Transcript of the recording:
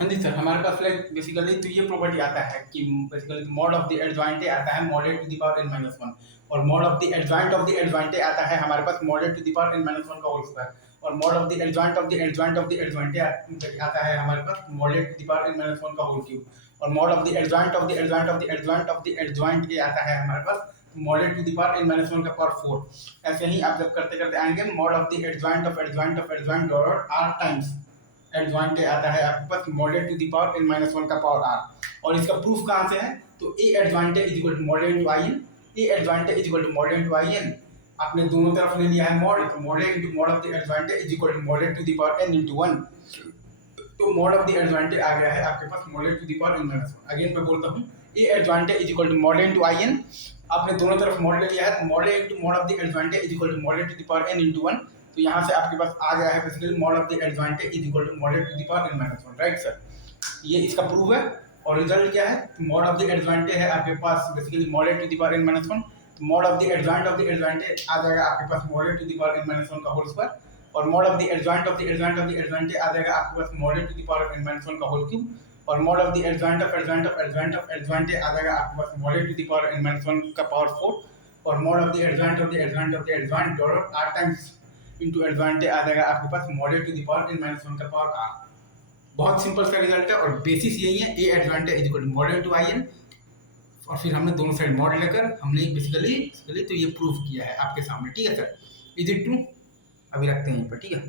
हाँ जी सर, हमारे पास like basically तो ये प्रॉपर्टी आता है कि basically mod of the adjoint आता है mod A to the power n minus one, और mod of the adjoint of the adjoint आता है हमारे पास mod A to the power n minus one का होल स्क्वायर, और mod of the adjoint of the adjoint of the adjoint आता है हमारे पास mod A to the power n minus one का होल क्यूब, और mod of the adjoint of the adjoint of the adjoint of the adjoint आता है हमारे पास mod A to the power n minus one का पावर फोर। ऐसे ही आप जब करते करते आएंगे mod of the adjoint of adjoint of adjoint dot r times adjoint आता है आपके पास mod A to the power n minus one का पावर r, और इसका प्रूफ कहाँ से है तो A adjoint is equal to mod A to I n, A adjoint is equal to mod A to I n. आपने दोनों तरफ ले लिया है मॉड, तो mod A into mod of the adjoint is equal to mod A to the power n into 1, तो mod of the adjoint आ गया है आपके पास mod A to the power n minus one. Again मैं बोलता हूँ A adjoint is equal to mod A to I n, आपने दोनों तरफ मॉड ले लिया है, तो mod A into mod of the adjoint is equal to mod A to the power n into 1, तो यहाँ से आपके पास आ गया है basically mod of the adjoint is equal to mod A to the power n minus one, right sir. ये इसका प्रूफ है, और रिजल्ट क्या है मॉड ऑफ द एडजॉइंट है आपके पास basically mod A to the power n minus one, तो मॉड ऑफ द एडजॉइंट आ जाएगा आपके पास mod A to the power n minus one का होल स्क्वायर, और मॉड ऑफ द एडजॉइंट आ जाएगा आपके पास mod A to the power n minus one का होल क्यूब, और मॉड ऑफ द एडजॉइंट आ जाएगा आपके पास mod A to the power n minus one का पावर फोर, और mod of the adjoint dot r times into adjoint आ जाएगा आपके पास mod A to the power n minus one का पावर r। बहुत सिंपल सा रिजल्ट है, और बेसिस यही है A adjoint is equal to mod A to I n, और फिर हमने दोनों साइड मॉड लेकर हमने बेसिकली तो ये प्रूफ किया है आपके सामने, ठीक है सर। Is it true? अभी रखते हैं यहीं पर, ठीक है।